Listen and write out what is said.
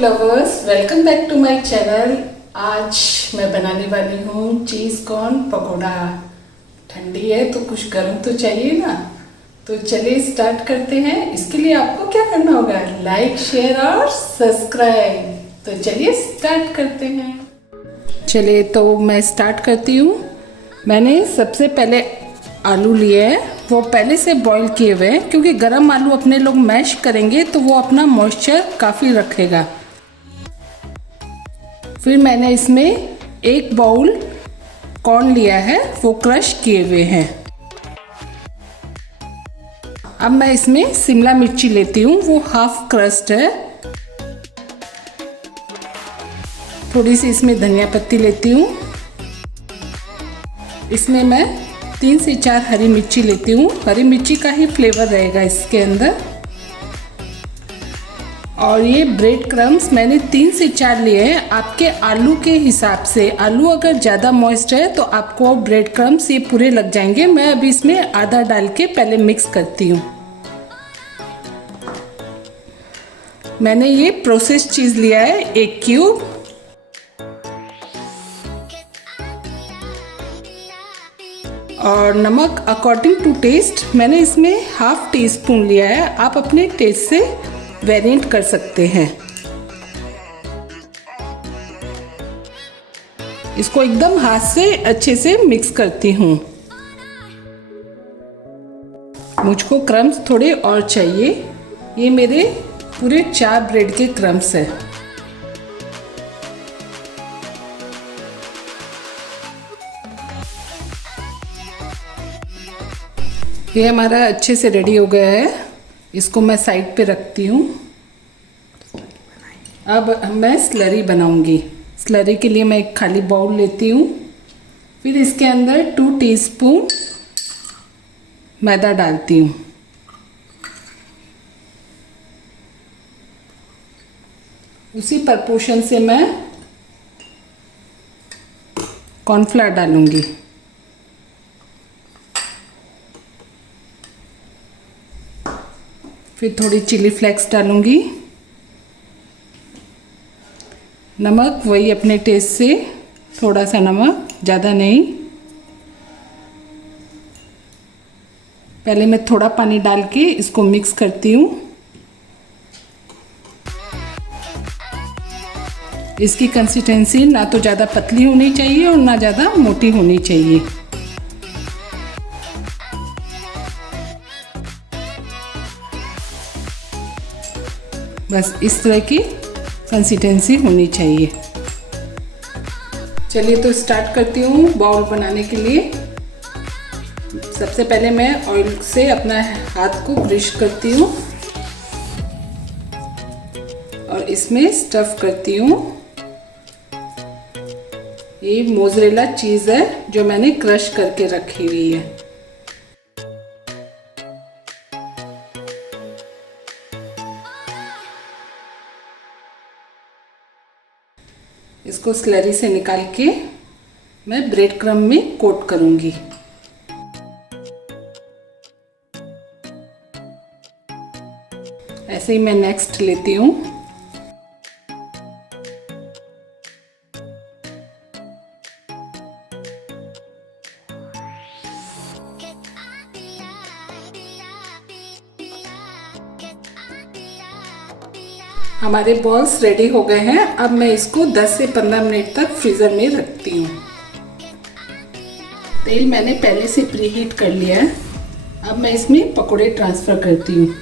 Lovers, welcome back to my channel. आज मैं बनाने वाली हूँ चीज़ कॉर्न पकोड़ा। ठंडी है तो कुछ गर्म तो चाहिए ना, तो चलिए स्टार्ट करते हैं। इसके लिए आपको क्या करना होगा, लाइक शेयर और सब्सक्राइब। तो चलिए स्टार्ट करते हैं। चलिए तो मैं स्टार्ट करती हूँ। मैंने सबसे पहले आलू लिए हैं, वो पहले से बॉईल किए हुए हैं, क्योंकि गरम आलू अपने लोग मैश करेंगे तो वो अपना मॉइस्चर काफ़ी रखेगा। फिर मैंने इसमें 1 बाउल कॉर्न लिया है, वो क्रश किए हुए हैं। अब मैं इसमें शिमला मिर्ची लेती हूँ, वो हाफ क्रस्ट है। थोड़ी सी इसमें धनिया पत्ती लेती हूँ। इसमें मैं 3 से 4 हरी मिर्ची लेती हूँ। हरी मिर्ची का ही फ्लेवर रहेगा इसके अंदर। और ये ब्रेड क्रम्स मैंने 3 से 4 लिए हैं, आपके आलू के हिसाब से। आलू अगर ज़्यादा मॉइस्ट है तो आपको ब्रेड क्रम्स ये पूरे लग जाएंगे। मैं अभी इसमें आधा डाल के पहले मिक्स करती हूँ। मैंने ये प्रोसेस्ड चीज़ लिया है 1 क्यूब। और नमक अकॉर्डिंग टू टेस्ट मैंने इसमें हाफ टी स्पून लिया है। आप अपने टेस्ट से वेरिएंट कर सकते हैं। इसको एकदम हाथ से अच्छे से मिक्स करती हूँ। मुझको क्रम्स थोड़े और चाहिए। ये मेरे पूरे 4 ब्रेड के क्रम्स है। ये हमारा अच्छे से रेडी हो गया है। इसको मैं साइड पे रखती हूँ। अब मैं स्लरी बनाऊंगी। स्लरी के लिए मैं एक खाली बाउल लेती हूँ। फिर इसके अंदर 2 टीस्पून मैदा डालती हूँ। उसी प्रपोर्शन से मैं कॉर्नफ्लोर डालूंगी। फिर थोड़ी चिली फ्लेक्स डालूंगी। नमक वही अपने टेस्ट से, थोड़ा सा नमक, ज़्यादा नहीं। पहले मैं थोड़ा पानी डाल के इसको मिक्स करती हूँ। इसकी कंसिस्टेंसी ना तो ज़्यादा पतली होनी चाहिए और ना ज़्यादा मोटी होनी चाहिए। बस इस तरह की कंसिस्टेंसी होनी चाहिए। चलिए तो स्टार्ट करती हूँ बाउल बनाने के लिए। सबसे पहले मैं ऑयल से अपना हाथ को ग्रीस करती हूँ और इसमें स्टफ करती हूँ। ये मोज़रेला चीज़ है जो मैंने क्रश करके रखी हुई है। इसको स्लरी से निकाल के मैं ब्रेड क्रम्ब में कोट करूंगी। ऐसे ही मैं नेक्स्ट लेती हूँ। हमारे बॉल्स रेडी हो गए हैं। अब मैं इसको 10 से 15 मिनट तक फ्रीज़र में रखती हूँ। तेल मैंने पहले से प्रीहीट कर लिया है। अब मैं इसमें पकोड़े ट्रांसफ़र करती हूँ।